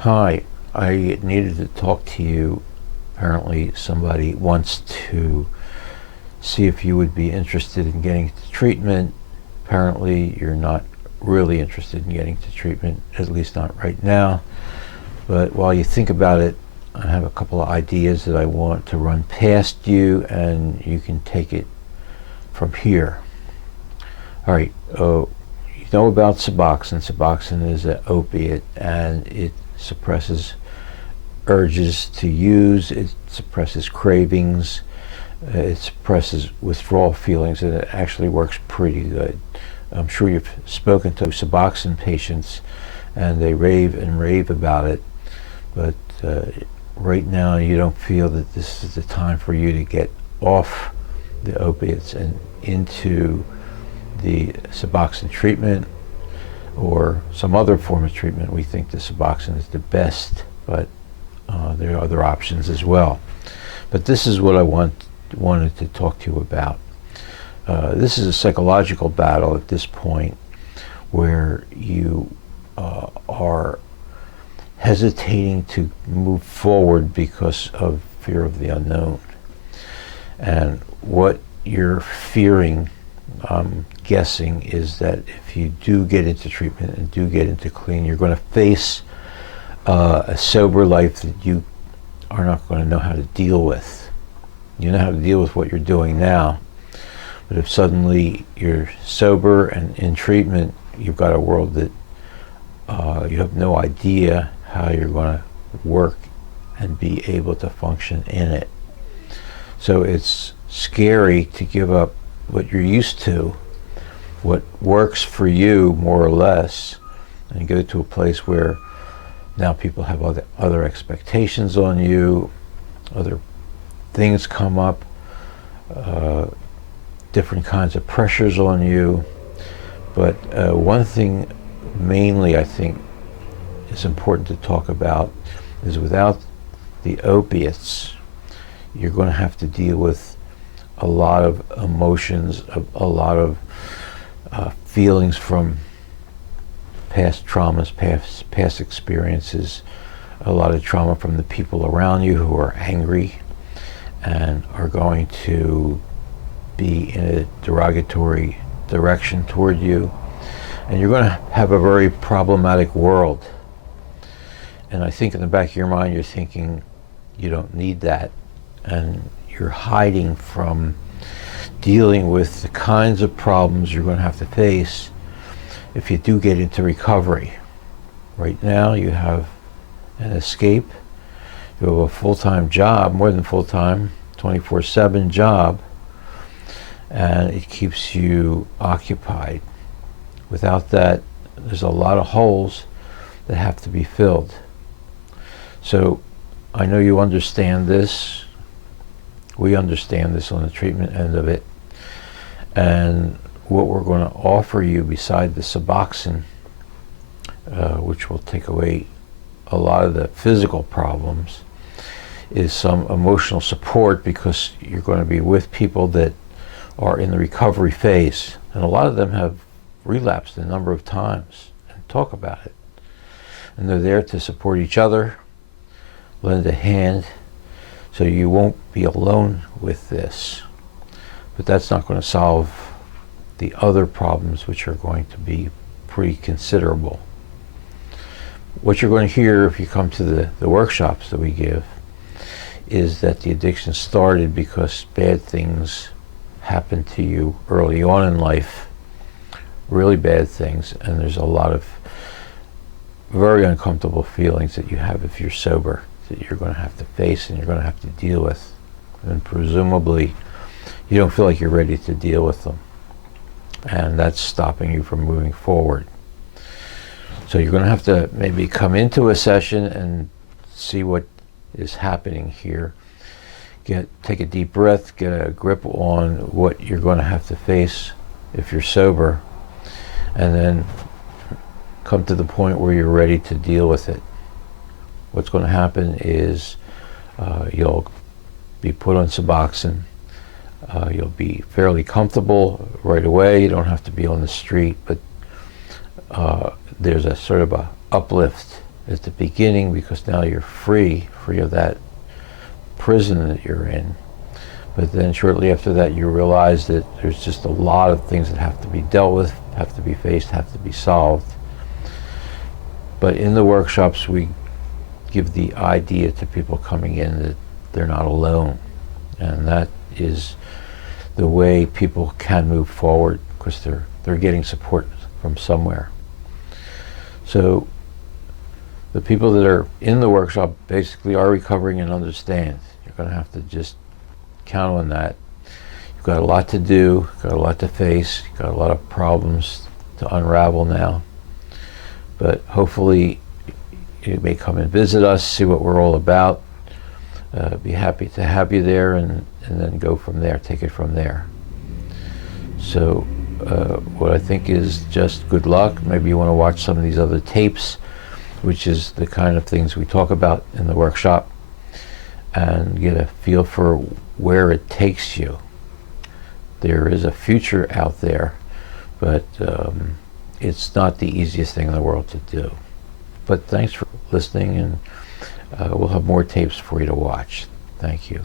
Hi, I needed to talk to you. Apparently, somebody wants to see if you would be interested in getting to treatment. Apparently, you're not really interested in getting to treatment, at least not right now. But while you think about it, I have a couple of ideas that I want to run past you, and you can take it from here. All right, you know about Suboxone. Suboxone is an opiate, and it suppresses urges to use, it suppresses cravings, it suppresses withdrawal feelings, and it actually works pretty good. I'm sure you've spoken to Suboxone patients and they rave and rave about it, but right now you don't feel that this is the time for you to get off the opiates and into the Suboxone treatment or some other form of treatment. We think the Suboxone is the best, but there are other options as well. But this is what I wanted to talk to you about. This is a psychological battle at this point where you are hesitating to move forward because of fear of the unknown. And what you're fearing, I'm guessing, is that if you do get into treatment and do get into clean, you're going to face a sober life that you are not going to know how to deal with. You know how to deal with what you're doing now, but if suddenly you're sober and in treatment, you've got a world that you have no idea how you're going to work and be able to function in it. So it's scary to give up what you're used to, what works for you more or less, and go to a place where now people have other expectations on you, other things come up, different kinds of pressures on you. But one thing mainly I think is important to talk about is without the opiates, you're going to have to deal with a lot of emotions, a lot of feelings from past traumas, past experiences, a lot of trauma from the people around you who are angry and are going to be in a derogatory direction toward you. And you're going to have a very problematic world. And I think in the back of your mind you're thinking you don't need that, and you're hiding from dealing with the kinds of problems you're going to have to face if you do get into recovery. Right now you have an escape, you have a full-time job, more than full-time, 24/7 job, and it keeps you occupied. Without that, there's a lot of holes that have to be filled. So I know you understand this. We understand this on the treatment end of it. And what we're going to offer you beside the Suboxone, which will take away a lot of the physical problems, is some emotional support, because you're going to be with people that are in the recovery phase. And a lot of them have relapsed a number of times and talk about it. And they're there to support each other, lend a hand, so you won't be alone with this. But that's not going to solve the other problems, which are going to be pretty considerable. What you're going to hear if you come to the workshops that we give is that the addiction started because bad things happened to you early on in life, really bad things, and there's a lot of very uncomfortable feelings that you have if you're sober that you're going to have to face and you're going to have to deal with, and presumably you don't feel like you're ready to deal with them, and that's stopping you from moving forward. So you're going to have to maybe come into a session and see what is happening here. Take a deep breath, get a grip on what you're going to have to face if you're sober, and then come to the point where you're ready to deal with it. What's going to happen is you'll be put on Suboxone. You'll be fairly comfortable right away. You don't have to be on the street, but there's a sort of a uplift at the beginning, because now you're free of that prison that you're in. But then shortly after that, you realize that there's just a lot of things that have to be dealt with, have to be faced, have to be solved. But in the workshops, we give the idea to people coming in that they're not alone. And that is the way people can move forward, because they're getting support from somewhere. So the people that are in the workshop basically are recovering and understand. You're going to have to just count on that. You've got a lot to do, got a lot to face, got a lot of problems to unravel now. But hopefully you may come and visit us, see what we're all about. Be happy to have you there, and then go from there, take it from there. So what I think is just good luck. Maybe you want to watch some of these other tapes, which is the kind of things we talk about in the workshop, and get a feel for where it takes you. There is a future out there, but it's not the easiest thing in the world to do. But thanks for listening, and we'll have more tapes for you to watch. Thank you.